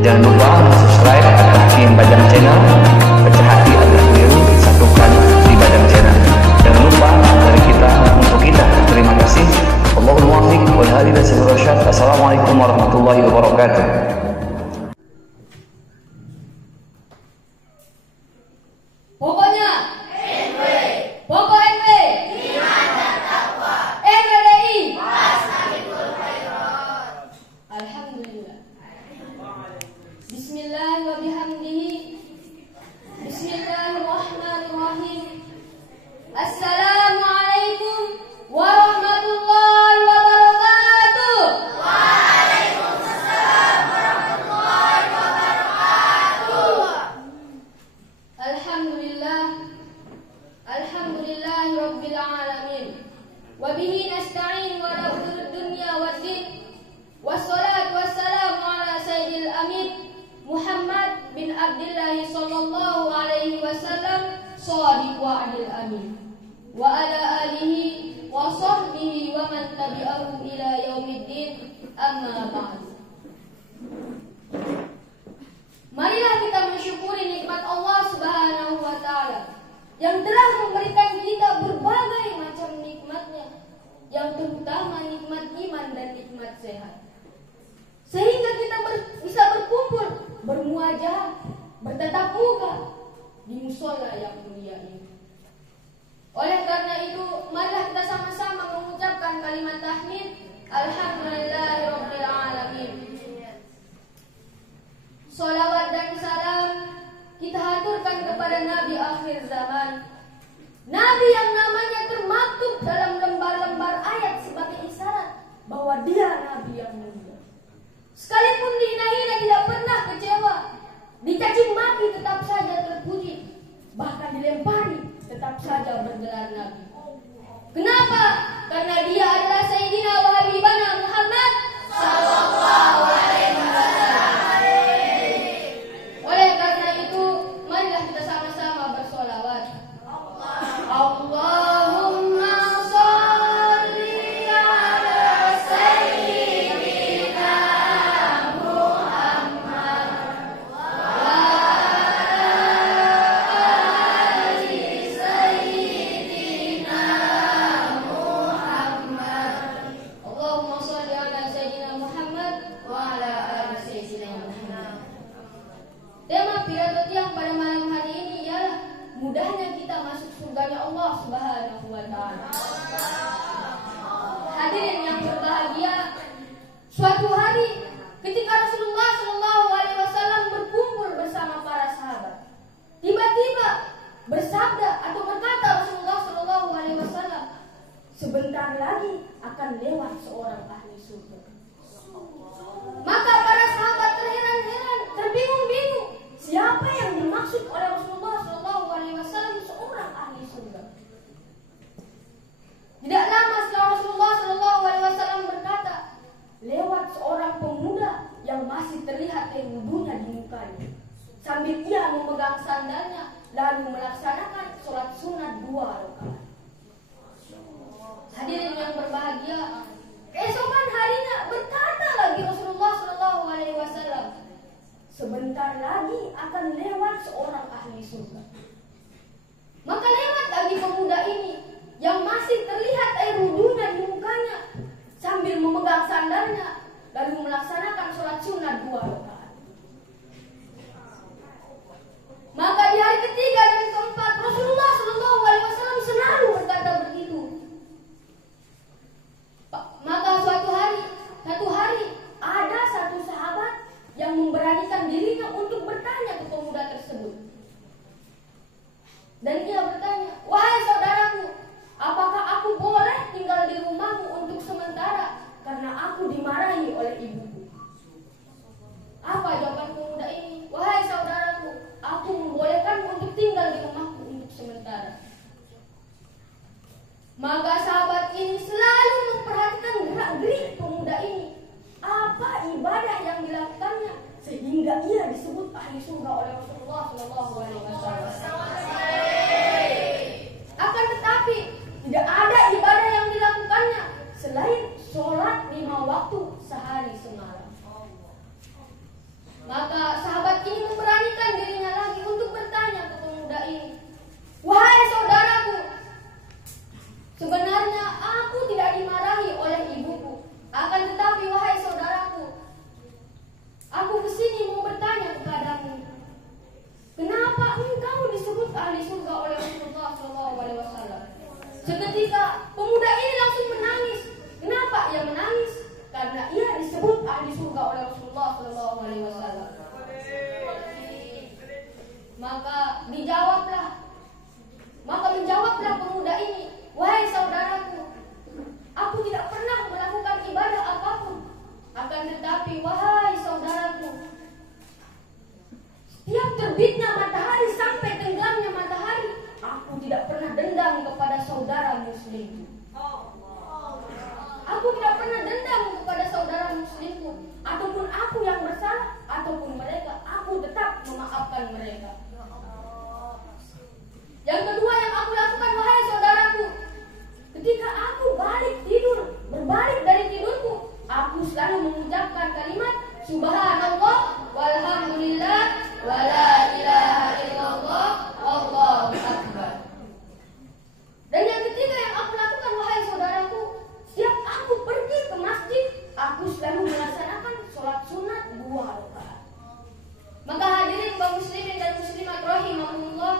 Jangan lupa subscribe Hakim Bajang Channel, pecah hati adalah keliru, satukan di Bajang Channel. Jangan lupa dari kita untuk kita. Terima kasih. Allahul muwaffiq wal hadi ila sabil rasyad. Assalamualaikum warahmatullahi wabarakatuh. Pokoknya NW, pokok NW iman dan takwa, NWDI Fastabiqul khairat. Alhamdulillah. Bismillah wa bihamdihi. Bismillahirrahmanirrahim. Assalamualaikum warahmatullahi wabarakatuh. Waalaikumsalam warahmatullahi wabarakatuh. Alhamdulillah rabbil alamin. Wa bihi nasta'in wa la umurud dunya waddin. Wassalatu wassalamu ala sayyidil amin Muhammad bin Abdullah sallallahu alaihi wasallam shadiq wa'adil amin. Wa ala alihi wa sahbihi wa man tabi'ahu ila yaumiddin. Amma ba'd. Marilah kita mensyukuri nikmat Allah Subhanahu wa taala yang telah memberikan kita berbagai macam nikmatnya, yang terutama nikmat iman dan nikmat sehat. Sehingga kita bisa berkumpul, bermuajah, bertatap muka di mushola yang mulia ini. Oleh karena itu, marilah kita sama-sama mengucapkan kalimat tahmid, alhamdulillahirabbil alamin. Salawat dan salam kita haturkan kepada Nabi akhir zaman, Nabi yang namanya termaktub dalam lembar-lembar ayat sebagai isyarat bahwa dia Nabi yang mulia. Sekalipun dihina-hina tidak pernah kecewa, dicaci maki tetap saja terpuji, bahkan dilempari tetap saja bergelar Nabi. Kenapa? Karena dia adalah Sayyidina wa Habibana Muhammad sallallahu alaihi wasallam. Oleh karena itu, marilah kita sama-sama bersolawat. Allahumma sholli ala sayyidina Muhammad wa ali sayyidina Muhammad. Allahumma sholli ala sayyidina Muhammad wa ala ali sayyidina Muhammad. Tema pidato tiang pada malam hari ini ialah mudahnya kita masuk surganya Allah Subhanahu wa taala. Hadirin yang berbahagia, suatu hari ketika Rasulullah sallallahu alaihi wasallam berkumpul bersama para sahabat, tiba-tiba bersabda atau berkata Rasulullah sallallahu alaihi wasallam, sebentar lagi akan lewat seorang ahli surga. Maka para sahabat terheran-heran, terbingung-bingung, siapa yang dimaksud oleh Rasulullah sallallahu alaihi wasallam seorang ahli surga? Tidak lama setelah Rasulullah sallallahu alaihi wasallam berkata, lewat seorang pemuda yang masih terlihat air wudunya di mukanya, sambil ia memegang sandalnya lalu melaksanakan sholat sunat 2 rakaat. Hadirin yang berbahagia, keesokan harinya berkata lagi Rasulullah sallallahu alaihi wasallam, sebentar lagi akan lewat seorang ahli surga. Maka lewat lagi pemuda ini yang masih terlihat air wudunya di mukanya sambil memegang sandalnya lalu melaksanakan sholat sunat 2 rakaat. Maka di hari ketiga dan keempat Rasulullah sallallahu alaihi wasallam selalu berkata begitu. Maka satu hari ada satu sahabat yang memberanikan dirinya untuk bertanya ke pemuda tersebut. Dan ia bertanya, wahai saudaraku, apakah aku boleh tinggal di rumahmu untuk sementara karena aku dimarahi oleh ibuku? Apa jawaban pemuda ini? Wahai saudaraku, aku membolehkanmu untuk tinggal di rumahku untuk sementara. Maka sahabat ini selalu memperhatikan gerak-gerik pemuda ini. Apa ibadah yang dilakukannya sehingga ia disebut ahli surga oleh Rasulullah sallallahu alaihi wasallam. Akan tetapi tidak ada ibadah yang dilakukannya selain sholat 5 waktu sehari semalam. Maka sahabat ini memberanikan dirinya lagi untuk bertanya ke pemuda ini, "Wahai saudaraku, sebenarnya aku tidak dimarahi oleh ibuku. Akan tetapi wahai saudaraku, aku kesini mau bertanya kepadamu, kenapa engkau disebut ahli surga oleh Rasulullah SAW?" Seketika pemuda ini langsung menangis. Kenapa ia menangis? Karena ia disebut ahli surga oleh Rasulullah SAW. Maka menjawablah pemuda ini, "Wahai saudaraku, aku tidak pernah melakukan ibadah apapun. Akan tetapi wahai saudaraku, setiap terbitnya matahari sampai tenggelamnya matahari, aku tidak pernah dendam kepada saudara muslimku. Aku tidak pernah dendam kepada saudara muslimku, ataupun aku yang bersalah, ataupun mereka, aku tetap memaafkan mereka. Yang kedua yang aku lakukan, wahai saudaraku, ketika aku berbalik dari tidurku, aku selalu mengucapkan kalimat Subhanallah walhamdulillah wala ilaha illallah wallahu akbar. Dan yang ketiga yang aku lakukan, wahai saudaraku, setiap aku pergi ke masjid, aku selalu melaksanakan sholat sunat 2 rakaat. Maka hadirin kaum muslimin dan muslimat rahimahumullah,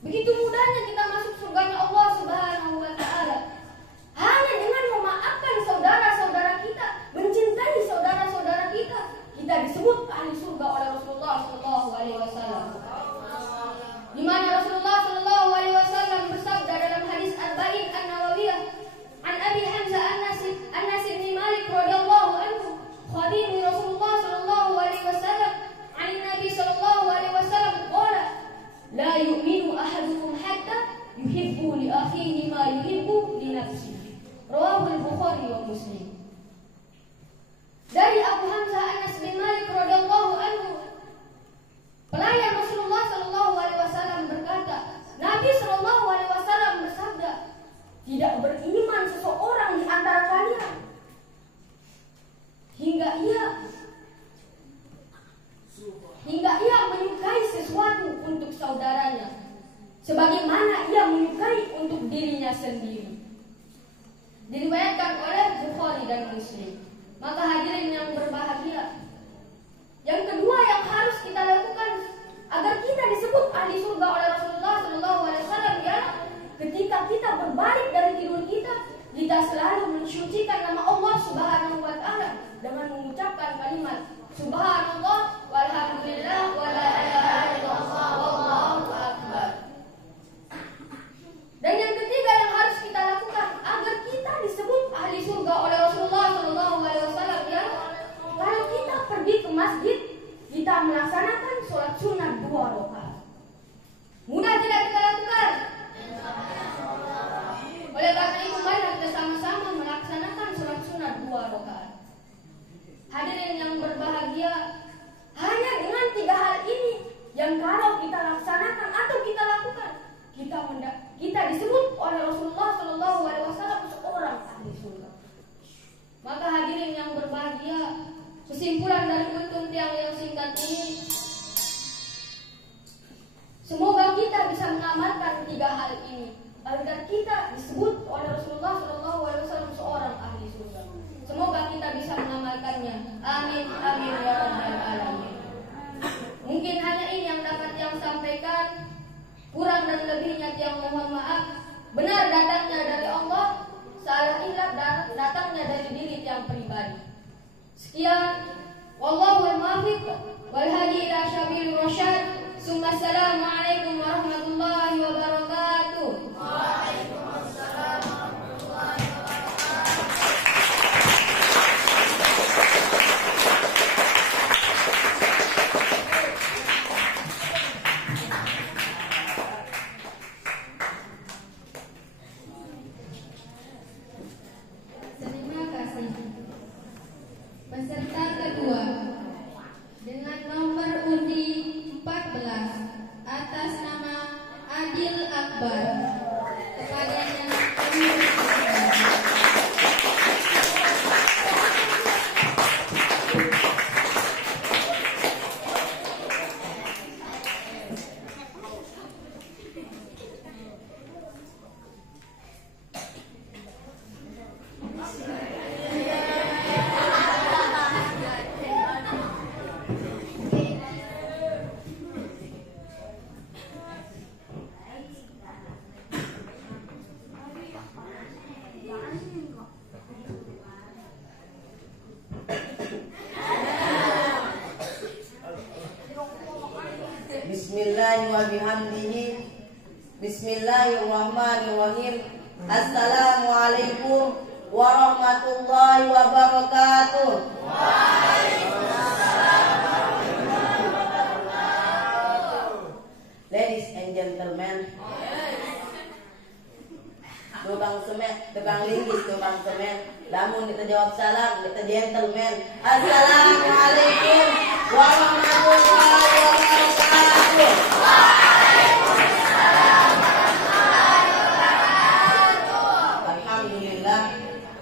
begitu mudahnya kita masuk surganya Allah Subhanahu wa taala hanya dengan memaafkan saudara-saudara kita, mencintai saudara-saudara kita. Kita disebut ahli surga oleh Rasulullah sallallahu alaihi wasallam. Di mana Rasulullah sallallahu alaihi wasallam bersabda dalam hadis Arba'in An-Nawawiyah, an Abi Hamzah Anas bin Malik radhiyallahu anhu, khadim Rasulullah sallallahu alaihi wasallam, an Nabi sallallahu alaihi wasallam qala, la yu'minu ahadukum hatta yuhibbu li akhihi ma yuhibbu li nafsihi. Rawahul Bukhari wa Muslim. Dari Abu Hamzah Anas bin Malik radhiyallahu anhu, pelayan Rasulullah sallallahu alaihi wasallam berkata, Nabi sallallahu alaihi wasallam bersabda, tidak beriman seseorang di antara kalian hingga ia menyukai sesuatu untuk saudaranya sebagaimana ia menyukai untuk dirinya sendiri. Diriwayatkan oleh Bukhari dan Muslim. Maka hadirin yang berbahagia, yang kedua yang harus kita lakukan agar kita disebut ahli surga oleh Rasulullah SAW ya, ketika kita berbalik dari tidur kita selalu mensucikan nama Allah Subhanahu wa taala dengan mengucapkan kalimat Subhanallah walhamdulillah wala ilaha illallah wallahu akbar. Dan yang ketiga yang harus kita lakukan agar kita disebut ahli surga oleh Rasulullah SAW ya, kalau kita pergi ke masjid, kita melaksanakan sholat sunat 2 rakaat. Mudah tidak kita lakukan? Oleh karena itu mari kita sama-sama melaksanakan sholat sunat 2 rakaat. Hadirin yang berbahagia, hanya dengan 3 hal ini yang kalau kita laksanakan atau kita lakukan, kita disebut oleh Rasulullah SAW seorang ahli surga. Maka hadirin yang berbahagia, kesimpulan dari kuntum tiang yang singkat ini, semoga kita bisa mengamalkan 3 hal ini agar kita disebut oleh Rasulullah SAW seorang ahli surga. Semoga kita bisa mengamalkannya. Amin, amin ya rabbal alamin. Mungkin hanya ini yang dapat yang sampaikan. Kurang dan lebihnya tiang mohon maaf. Benar datangnya dari Allah, salah hilaf datangnya dari diri tiang pribadi. Sekian, wallahul muwaffiq wal hadi ila syabil rasyad. Assalamualaikum warahmatullahi wabarakatuh. Waalaikumsalam warahmatullahi wabarakatuh. Terima kasih. Peserta kedua dengan nomor undi 14 atas nama Bismillahi wa bihamdihi. Bismillahirrahmanirrahim. Assalamualaikum warahmatullahi wabarakatuh. Ladies and gentlemen, tukang semen, tukang linggis, tukang semen. Lamun kita jawab salam, kita gentleman. Assalamualaikum warahmatullahi wabarakatuh. Alhamdulillah,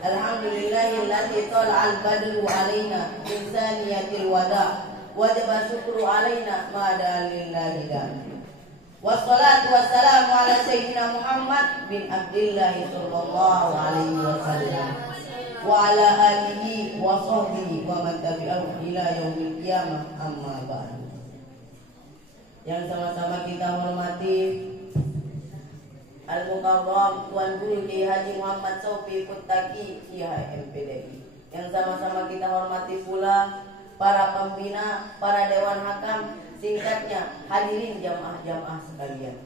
alhamdulillahilladzi tala'al badru alaina min saniyatil wada. Wajib syukru alaina ma dalillahi dan. Wassalatu wassalamu ala sayyidina Muhammad bin Abdullah sallallahu alaihi wasallam wa ala alihi wa sahbihi wa man tabi'ahu ila yaumil qiyamah, amma ba'du. Yang sama-sama kita hormati Al-Mukarram Tuan Guru Kiai Haji Muhammad Sofi Kutaki IHMPDI. Yang sama-sama kita hormati pula para pembina, para dewan hakam, singkatnya hadirin jamaah-jamaah sekalian.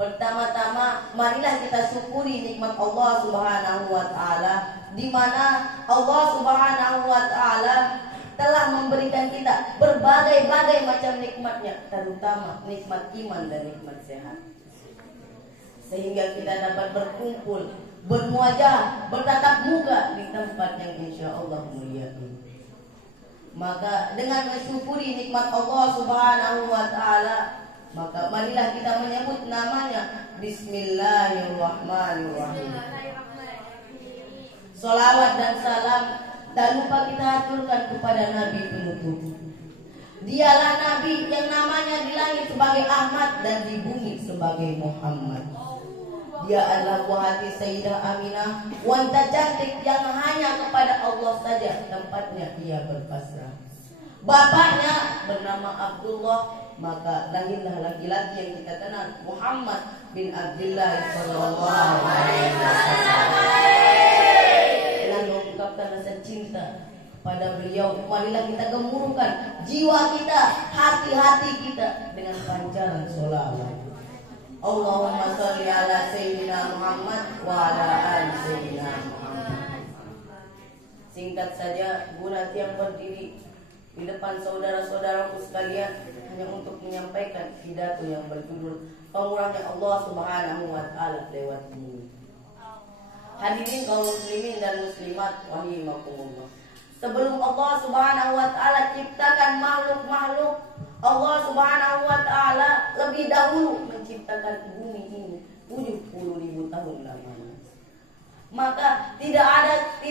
Pertama-tama marilah kita syukuri nikmat Allah Subhanahu wa taala, di mana Allah Subhanahu wa taala telah memberikan kita berbagai-bagai macam nikmatnya, terutama nikmat iman dan nikmat sehat. Sehingga kita dapat berkumpul, bermuajah, bertatap muka di tempat yang insya Allah mulia ini. Maka dengan mensyukuri nikmat Allah Subhanahu wa taala, maka marilah kita menyebut namanya Bismillahirrahmanirrahim. Salawat dan salam tak lupa kita aturkan kepada Nabi penutup. Dialah Nabi yang namanya di langit sebagai Ahmad dan di bumi sebagai Muhammad. Dia adalah buah hati Sayyidah Aminah, wanita cantik yang hanya kepada Allah saja tempatnya ia berpasrah. Bapaknya bernama Abdullah, maka lahirlah laki-laki yang kita kenal, Muhammad bin Abdullah sallallahu alaihi wasallam. Dengan mengungkapkan rasa cinta pada beliau, marilah kita gemuruhkan jiwa kita, hati-hati kita dengan pancaran sholawat. Allahumma sholli ala sayyidina Muhammad wa ala ali sayyidina Muhammad. Singkat saja, guna tiang berdiri di depan saudara-saudaraku sekalian hanya untuk menyampaikan pidato yang berjudul pemurahnya Allah Subhanahu wa taala lewat bumi. Hadirin kaum muslimin dan muslimat rahimakumullah. Sebelum Allah Subhanahu wa taala ciptakan makhluk-makhluk, Allah Subhanahu wa taala lebih dahulu menciptakan bumi ini 70.000 tahun lamanya. Maka tidak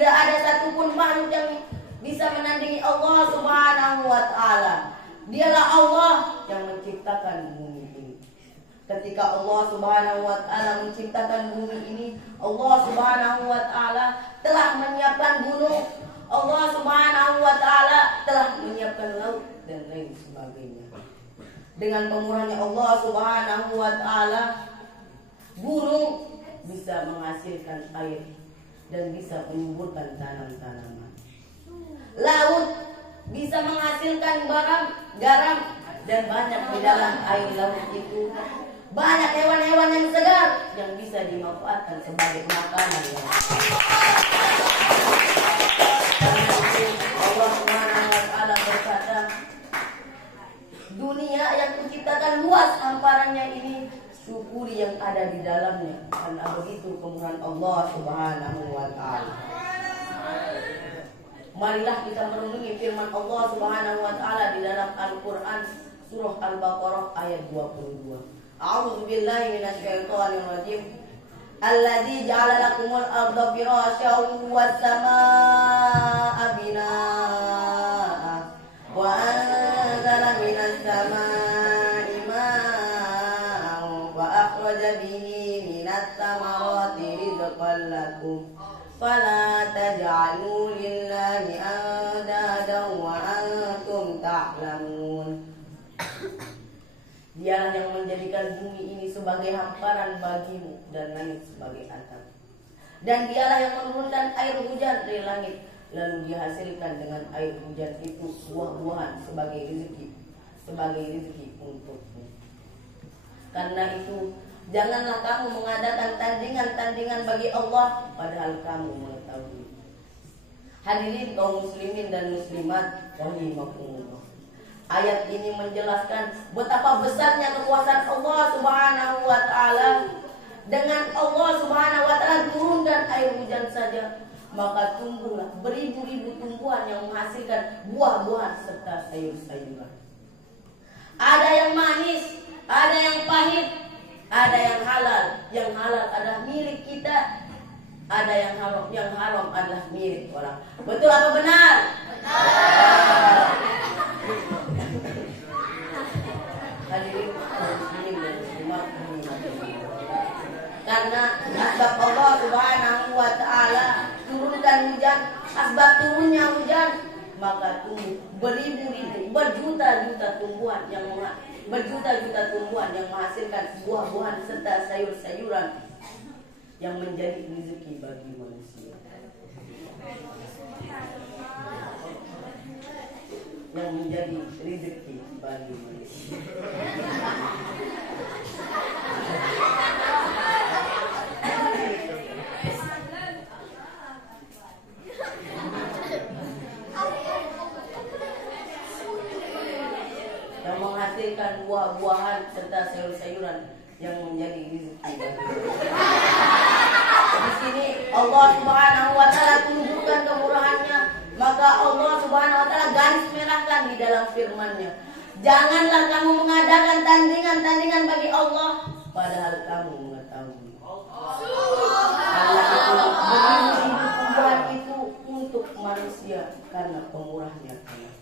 ada satupun makhluk yang bisa menandingi Allah Subhanahu wa taala. Dialah Allah yang menciptakan bumi ini. Ketika Allah Subhanahu wa taala menciptakan bumi ini, Allah Subhanahu wa taala telah menyiapkan gunung, Allah Subhanahu wa taala telah menyiapkan laut dan lain sebagainya. Dengan pemurahnya Allah Subhanahu wa taala, gunung bisa menghasilkan air dan bisa menyuburkan tanam-tanaman. Laut bisa menghasilkan garam dan banyak di dalam air laut itu banyak hewan-hewan yang segar yang bisa dimanfaatkan sebagai makanan. Allah Subhanahu wa taala berkata, dunia yang kuciptakan luas hamparannya ini, syukuri yang ada di dalamnya, karena begitu kemurahan Allah Subhanahu wa taala. Marilah kita merenungi firman Allah Subhanahu wa taala di dalam Al-Qur'an surah Al-Baqarah ayat 22. A'udzu billahi minasyaitonir rajim. Alladzi ja'ala lakumul arda firasyan was samaa'a binaa'a wa anzala minas samaa'i maa'an wa akhraja bihi minat thamarati rizqan lakum fala taj'alu lillahi andadan wa antum ta'lamun. Dialah yang menjadikan bumi ini sebagai hamparan bagimu dan langit sebagai atap. Dan dialah yang menurunkan air hujan dari langit, lalu dihasilkan dengan air hujan itu buah-buahan sebagai rezeki. sebagai rezeki untukmu. Karena itu janganlah kamu mengadakan tandingan-tandingan bagi Allah padahal kamu mengetahui. Hadirin kaum muslimin dan muslimat rahimakumullah. Ayat ini menjelaskan betapa besarnya kekuasaan Allah Subhanahu wa taala. Dengan Allah Subhanahu wa taala turunkan air hujan saja, maka tumbuhlah beribu-ribu tumbuhan yang menghasilkan buah-buahan serta sayur-sayuran. Ada yang manis, ada yang pahit, ada yang halal. Yang halal adalah milik kita, ada yang haram adalah milik orang. Betul apa benar? Benar. Hadirin muslimin dan muslimat, karena asbab Allah Subhanahu wa taala turunkan hujan, asbab turunnya hujan, maka tumbuh beribu-ribu, berjuta-juta tumbuhan yang menghasilkan buah-buahan serta sayur-sayuran yang menjadi rezeki bagi manusia. Yang menjadi rezeki bagi manusia. Yang menghasilkan buah-buahan serta sayur-sayuran yang menjadi rezeki bagi di sini Allah Subhanahu wa taala tunjukkan kemurahannya, maka Allah Subhanahu wa taala garis merahkan di dalam firman-Nya. Janganlah kamu mengadakan tandingan-tandingan bagi Allah padahal kamu mengetahui. Allah itu tumbuhan itu untuk manusia karena pemurahnya tanah.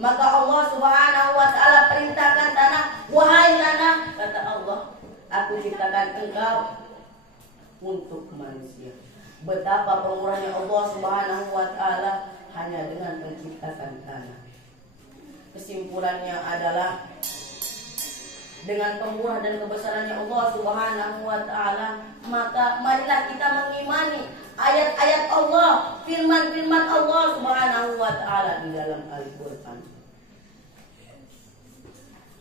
Maka Allah Subhanahu wa taala perintahkan tanah, wahai tanah, kata Allah, aku ciptakan engkau untuk manusia. Betapa pemurahnya Allah Subhanahu wa taala hanya dengan menciptakan tanah. Kesimpulannya adalah dengan pemurah dan kebesarannya Allah Subhanahu wa taala, maka marilah kita mengimani ayat-ayat Allah, firman-firman Allah Subhanahu wa taala di dalam Al-Qur'an.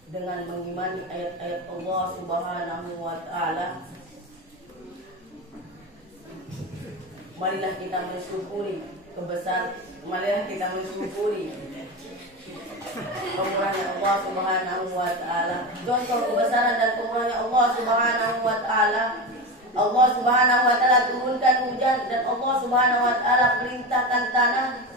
Dengan mengimani ayat-ayat Allah Subhanahu wa taala, marilah kita mensyukuri pemurahnya Allah Subhanahu wa taala. Contoh kebesaran dan pemurahnya Allah Subhanahu wa taala, Allah Subhanahu wa taala turunkan hujan dan Allah Subhanahu wa taala perintahkan tanah,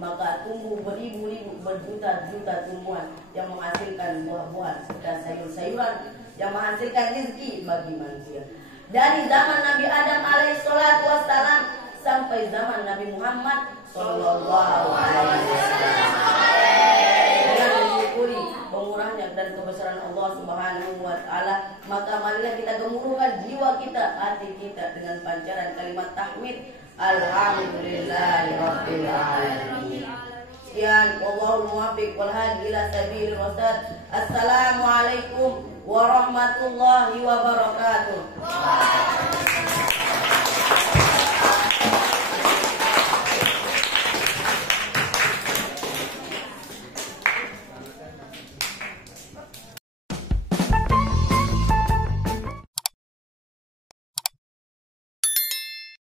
maka tumbuh beribu-ribu, berjuta-juta tumbuhan yang menghasilkan buah-buahan serta sayur-sayuran yang menghasilkan rezeki bagi manusia. Dari zaman Nabi Adam alaihissalatu wassalam sampai zaman Nabi Muhammad sallallahu alaihi wasallam. Dengan mensyukuri pemurahnya dan kebesaran Allah Subhanahu wa taala, maka marilah kita gemuruhkan jiwa kita, hati kita dengan pancaran kalimat tahmid, alhamdulillahirabbil alamin. Sekian, wallahul muwaffiq wal hadi ila sabilir rasyad. Assalamualaikum warahmatullahi wabarakatuh.